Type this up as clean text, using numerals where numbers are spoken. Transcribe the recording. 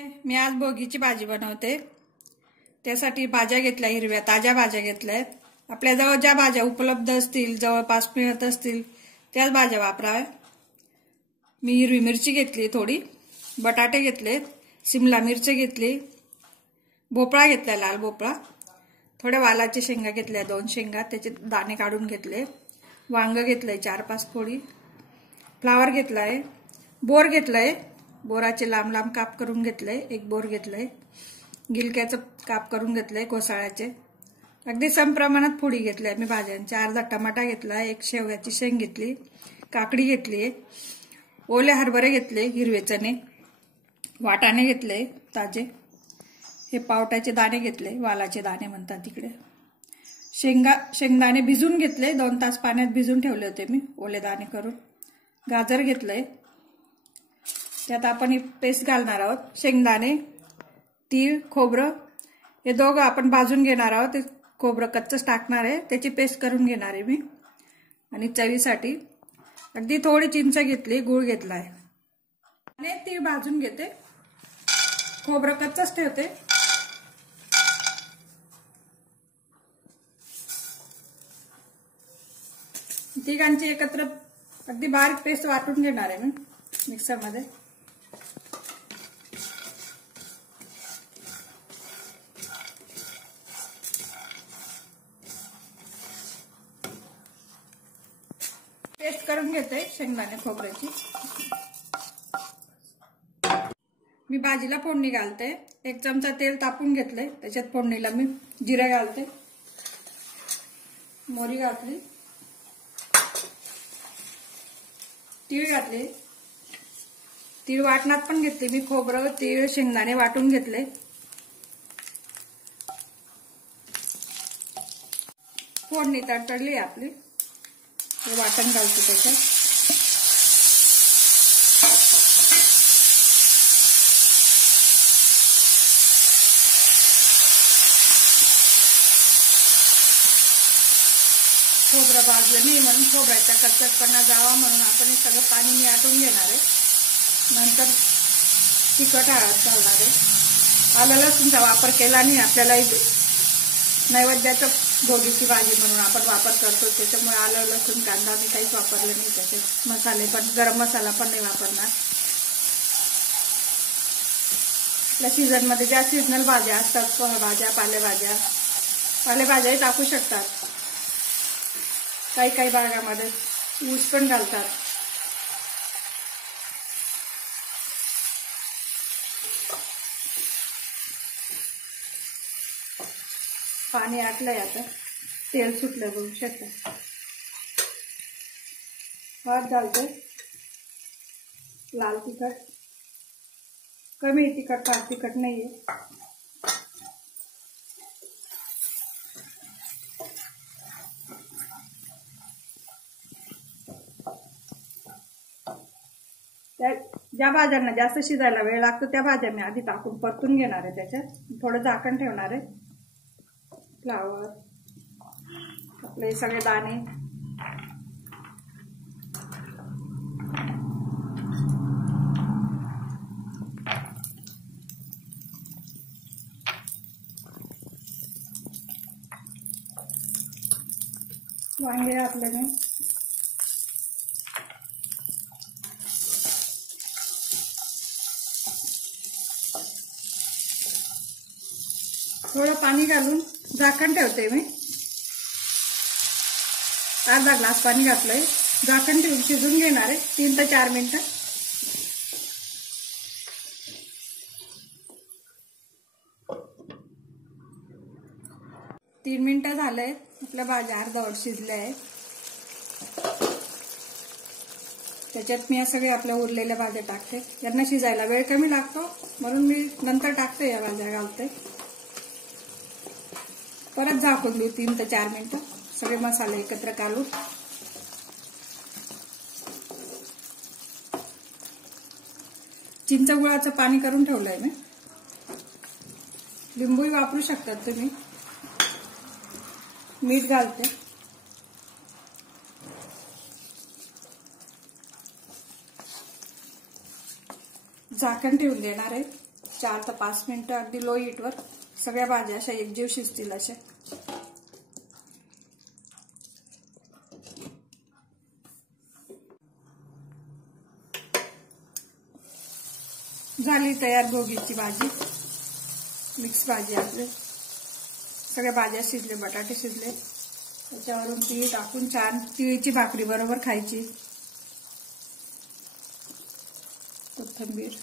मी आज भोगीची भाजी बनवते। त्यासाठी भाज्या घेतल्या, हिरव्या ताज्या भाज्या घेतल्यात। आपल्या जवळ ज्या भाज्या उपलब्ध असतील, जवळपास मिळत असतील त्याच भाज्या वापराव्या। मी हिरवी मिरची घेतली, थोडी बटाटे घेतलेत, शिमला मिरची घेतली, भोपळा घेतला, लाल भोपळा, थोड्या वालाच्या शेंगा घेतल्या, 2 शेंगा त्याचे दाणे काढून घेतले, वांग घेतलंय 4-5 फोडी, फ्लावर घेतलाय, बोर घेतलाय, बोराचे लांब लांब काप करून घेतले, 1 बोर घेतलंय, गिलक्याचं काप करून घेतलंय, कोसाळ्याचे अगदी सम प्रमाणात फोडी घेतल्या मी भाज्यांच्या। अर्धा टमाटा घेतला, 1 शेवग्याची शेंग घेतली, काकडी घेतली, ओले हरभरे घेतले, हिरवे चणे, वाटाणे घेतले ताजे, हे पावट्याचे दाणे घेतले, वालाचे दाणे म्हणतात तिकडे, शेंगदाणे भिजून घेतले, 2 तास पाण्यात भिजून ठेवले होते मी ओले दाणे करून, गाजर घेतलंय, त्यात आपण पेस्ट घालणार आहोत, शेंगदाणे, तीळ, खोबरं हे दोघं आपण भाजून घेणार आहोत, खोबरं कच्चंच टाकणार आहे, त्याची पेस्ट करून घेणार आहे मी। आणि चवीसाठी अगदी थोडी चिंच घेतली, गूळ घेतलाय आणि तीळ भाजून घेते, खोबरं कच्चंच ठेवते। तिघांची एकत्र अगदी बारीक पेस्ट वाटून घेणार आहे मी मिक्सर मध्ये। पेस्ट करून घेते शेंगदाणे खोबऱ्याची। मी भाजीला फोडणी घालते, 1 चमचा तेल तापून घेतले, त्याच्यात फोडणीला मी जिरे घालते, मोहरी घातली, तीळ घातले, तीळ वाटणात पण घेतले मी, खोबरं, तीळ, शेंगदाणे वाटून घेतले, फोडणी तडतडली आपली, वाटण घालते त्याच्यात, खोबरं भाजलं नाही म्हणून खोबऱ्याचा कच्चटपणा जावा म्हणून आपण हे सगळं पाणी मी आटून घेणार आहे, नंतर तिखट हळद घालणार आहे। आलं लसूणचा वापर केला नाही, आपल्याला नैवेद्याचं भोगीची भाजी म्हणून आपण वापर करतो, त्याच्यामुळे आलं लसूण कांदा मी काहीच वापरलं नाही, त्याच्यात मसाले पण गरम मसाला पण नाही वापरणार। आपल्या सीझन मध्ये ज्या सीझनल भाज्या असतात, फळभाज्या, पालेभाज्याही टाकू शकतात, काही भागामध्ये ऊस पण घालतात। पाणी आटलंय, आता तेल सुटलं बघू शकता, हळद घालते, लाल तिखट, कमी तिखट, फार तिखट नाहीये, ज्या भाज्यांना जास्त शिजायला वेळ लागतो त्या भाज्या मी आधी टाकून परतून घेणार आहे, त्याच्यात थोडं झाकण ठेवणार आहे। फ्लावर, आपले सगळे दाणे, वांगे आपल्याने, थोडं पाणी घालून झाकण ठेवते मी, अर्धा ग्लास पाणी घातलंय, झाकण ठेवून शिजून घेणार आहे 3 ते 4 मिनिटं। तीन मिनिटं झालंय, आपल्या भाज्या अर्धवट शिजल्या आहे, त्याच्यात मी सगळे आपल्या उरलेल्या भाज्या टाकते, यांना शिजायला वेळ कमी लागतो म्हणून मी नंतर टाकते, या भाज्या घालते, परत झाकून देऊ 3 ते 4 मिनिटं, सगळे मसाले एकत्र घालून। चिंच गुळाचं पाणी करून ठेवलंय मी, लिंबूही वापरू शकतात तुम्ही, मीठ घालते, झाकण ठेवून देणार आहे। 4 ते 5 मिनिटं अगदी लो हीटवर सगळ्या भाज्या अशा एकजीव शिजतील अशा. झाली तयार भोगीची भाजी. मिक्स भाजी आपली. सगळ्या भाज्या शिजले, बटाटे शिजले. त्याच्यावरून तीळ टाकून छान तिळीची भाकरी बरोबर खायची. कोथिंबीर.